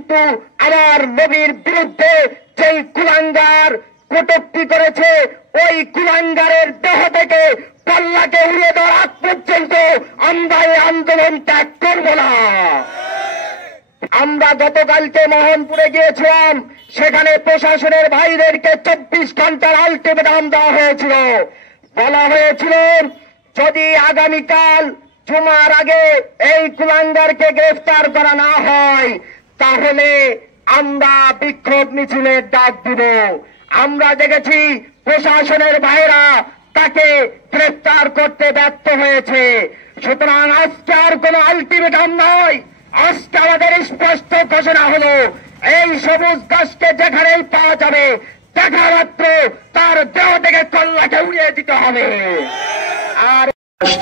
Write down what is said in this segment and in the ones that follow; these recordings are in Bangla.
কিন্তু আমার নবীর বিরুদ্ধে যেই কুলাঙ্গার কটূক্তি করেছে ওই কুলাঙ্গারের দেহ থেকে পাল্লাকে উড়িয়ে দেওয়ার আগ পর্যন্ত আমরা এই আন্দোলন ত্যাগ করব না। আমরা গতকালকে মোহনপুরে গিয়েছিলাম, সেখানে প্রশাসনের ভাইদেরকে 24 ঘন্টার আলটিমেটাম দেওয়া হয়েছিল। বলা হয়েছিল যদি আগামীকাল জুমার আগে এই কুলাঙ্গারকে গ্রেফতার করা না হয় তাহলে আমরা বিক্ষোভ মিছিলের ডাক দিব। আমরা দেখেছি প্রশাসনের ভাইরা তাকে গ্রেফতার করতে ব্যর্থ হয়েছে। সুতরাং আজকে আর কোন আলটিমেটাম নয়, আজকে আমাদের স্পষ্ট ঘোষণা হলো এই সবুজ গাছকে যেখানেই পাওয়া যাবে দেখা মাত্র তার দেহ থেকে কল্লাকে উড়িয়ে দিতে হবে। আর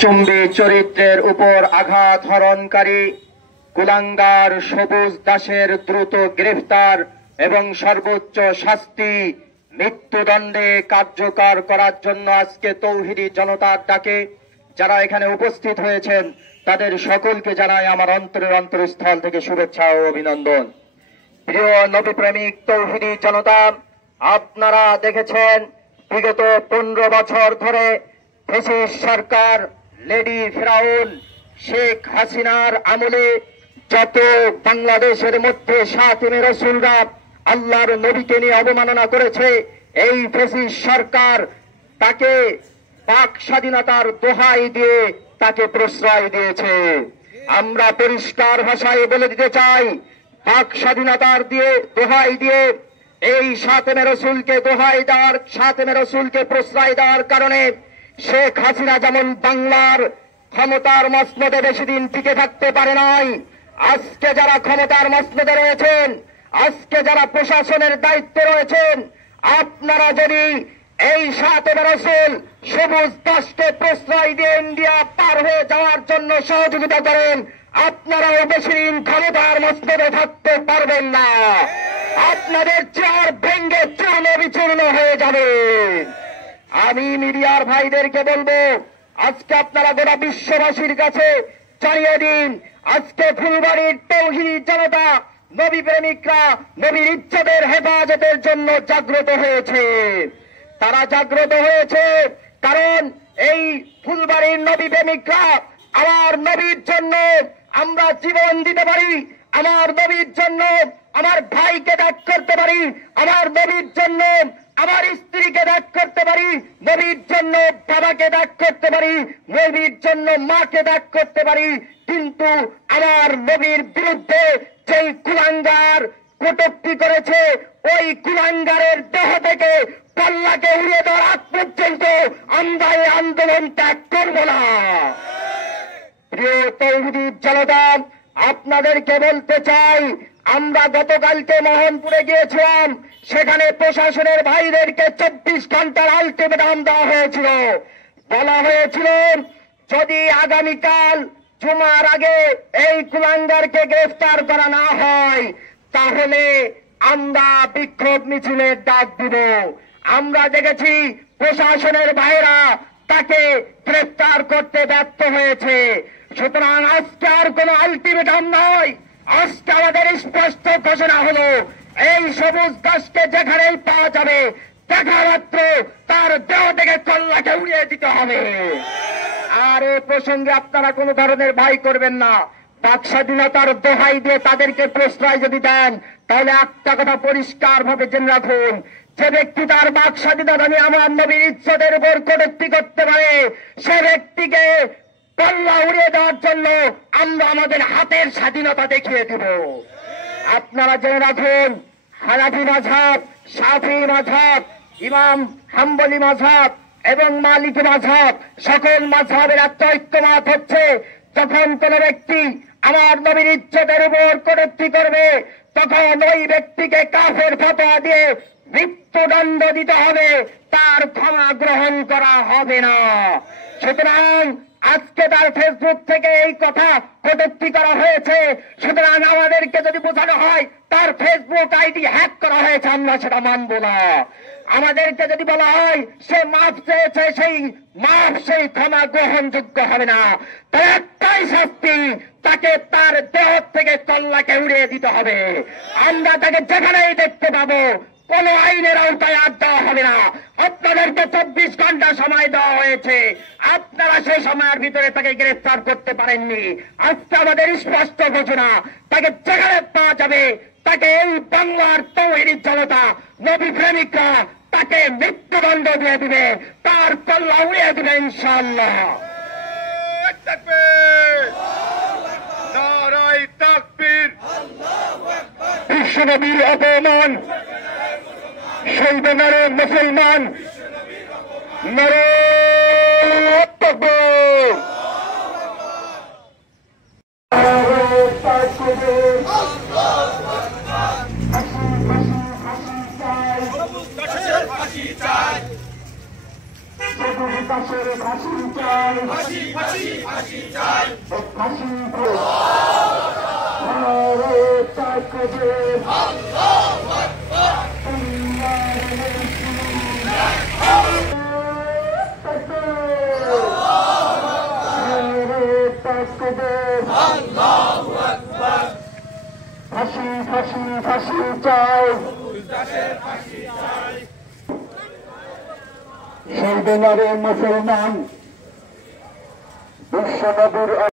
চুম্বী চরিত্রের উপর আঘাত হরণকারী কুলাঙ্গার সবুজ দাসের দ্রুত গ্রেফতার এবং সর্বোচ্চ শাস্তি মৃত্যুদণ্ডে কার্যকর করার জন্য আজকে তৌহিদি জনতার ডাকে যারা এখানে উপস্থিত হয়েছেন তাদের সকলকে জানাই আমার অন্তরের অন্তরস্থল থেকে শুভেচ্ছা ও অভিনন্দন। প্রিয় নবী প্রেমিক তৌহিদি জনতা, আপনারা দেখেছেন বিগত 15 বছর ধরে ফ্যাসিস্ট সরকার লেডি ফেরাউন শেখ হাসিনার আমলে যত বাংলাদেশের মধ্যে সাতিমে রসুলরা আল্লাহর নবীকে নিয়ে অবমাননা করেছে, এই ফ্যাসিস্ট সরকার তাকে বাক স্বাধীনতার দোহাই দিয়ে তাকে প্রশ্রয় দিয়েছে। আমরা পরিষ্কার ভাষায় বলে দিতে চাই, বাক স্বাধীনতার দিয়ে দোহাই দিয়ে এই সাতেমে রসুলকে দোহাই দেওয়ার সাতেমে রসুলকে প্রশ্রয় দেওয়ার কারণে শেখ হাসিনা যেমন বাংলার ক্ষমতার মসনদে বেশি দিন টিকে থাকতে পারে নাই, আজকে যারা ক্ষমতার মসনদে রয়েছেন, আজকে যারা প্রশাসনের দায়িত্বে রয়েছেন, আপনারা যদি এই সাতেমে রসুল সবুজ দাসকে প্রশ্রয় দিয়ে ইন্ডিয়া পার হয়ে যাওয়ার জন্য সহযোগিতা করেন, আপনারাও বেশি দিন ক্ষমতার মসনদে থাকতে পারবেন না। আপনাদের চেয়ার ভেঙ্গে চূর্ণ বিচূর্ণ হয়ে যাবে। আমি মিডিয়ার ভাইদেরকে বলবো, আজকে আপনারা গোটা বিশ্ববাসীর কাছে জানিয়ে দিন, আজকে ফুলবাড়ির তৌহিদি জনতা নবী প্রেমিকরা নবীর ইজ্জতের হেফাজতের জন্য জাগ্রত হয়েছে। তারা জাগ্রত হয়েছে কারণ এই ফুলবাড়ির নবী প্রেমিকরা আমার নবীর জন্য আমরা জীবন দিতে পারি, আমার নবীর জন্য আমার ভাইকে ত্যাগ করতে পারি, আমার নবীর জন্য আমার স্ত্রীকে ত্যাগ করতে পারি, নবীর জন্য বাবাকে ত্যাগ করতে পারি, নবীর জন্য মাকে ত্যাগ করতে পারি, কিন্তু আমার নবীর বিরুদ্ধে যেই কুলাঙ্গার কটূক্তি করেছে ওই কুলাঙ্গারের দেহ থেকে পাল্লাকে উড়িয়ে দেওয়ার আগ পর্যন্ত আমরা এই আন্দোলন ত্যাগ করব না। প্রিয় তৌহিদি জনতা, আপনাদেরকে বলতে চাই, আমরা গতকালকে মোহনপুরে গিয়েছিলাম, সেখানে প্রশাসনের ভাইদেরকে 24 ঘন্টার আলটিমেটাম দেওয়া হয়েছিল। বলা হয়েছিল যদি আগামীকাল জুমার আগে এই কুলাঙ্গারকে গ্রেফতার করা না হয় তাহলে আমরা বিক্ষোভ মিছিলের ডাক দিব। আমরা দেখেছি প্রশাসনের ভাইরা তাকে গ্রেফতার করতে ব্যর্থ হয়েছে। সুতরাং আজকে আর কোন আলটিমেটাম নয়, আজকে আমাদের স্পষ্ট ঘোষণা হলো এই সবুজ গাছকে যেখানেই পাওয়া যাবে দেখা মাত্র তার দেহ থেকে কল্লাকে উড়িয়ে দিতে হবে। আর এ প্রসঙ্গে আপনারা কোন ধরনের ভয় করবেন না। বাক স্বাধীনতার দোহাই দিয়ে তাদেরকে প্রশ্রয় যদি দেন তাহলে একটা কথা পরিষ্কার ভাবে জেনে রাখুন, যে ব্যক্তি তার বাক স্বাধীনতা নিয়ে আমার নবীর ইজ্জতের উপর কটূক্তি করতে পারে সে ব্যক্তিকে পাল্লা উড়িয়ে দেওয়ার জন্য আমরা আমাদের হাতের স্বাধীনতা দেখিয়ে দেব। আপনারা জেনে রাখুন, হানাফি মাযহাব, শাফিঈ মাযহাব, ইমাম হাম্বলি মাযহাব এবং মালিকি মাযহাব সকল মাযহাবের একটা ঐক্যমত হচ্ছে, যখন কোন ব্যক্তি আমার নবীর ইজ্জতের উপর কটূক্তি করবে তখন ওই ব্যক্তিকে কাফের ফতোয়া দিয়ে মৃত্যুদণ্ড দিতে হবে, তার ক্ষমা গ্রহণ করা হবে না। সুতরাং আজকে তার ফেসবুক থেকে এই কথা কটূক্তি করা হয়েছে, সুতরাং আমাদেরকে যদি বোঝানো হয় তার ফেসবুক আইডি হ্যাক করা হয়েছে আমরা সেটা মানব না। আমাদেরকে যদি বলা হয় সে মাফ চেয়েছে, সেই মাফ, সেই ক্ষমা গ্রহণযোগ্য হবে না। তার একটাই শাস্তি, তাকে তার দেহ থেকে কল্লাকে উড়িয়ে দিতে হবে। আমরা তাকে যেখানেই দেখতে পাবো কোন আইনের আওতায় আর দেওয়া হবে না। আপনাদেরকে 24 ঘন্টা সময় দেওয়া হয়েছে, আপনারা সেই সময়ের ভিতরে তাকে গ্রেফতার করতে পারেননি। আজকে আমাদের স্পষ্ট ঘোষণা, তাকে যেখানে পাওয়া যাবে তাকে এই বাংলার তৌহিদি জনতা, নবী প্রেমিকরা তাকে মৃত্যুদণ্ড দিয়ে দিবে, তার কল্লা উড়িয়ে দিবে ইনশাআল্লাহ। বিশ্বনবীর অপমান, শহীদ নারে মুসলমান, নারে তাকবীর। ফাঁসি ফাঁসি ফাঁসি চাই, শহীদ নারে মুসলমান, বিশ্বনবীর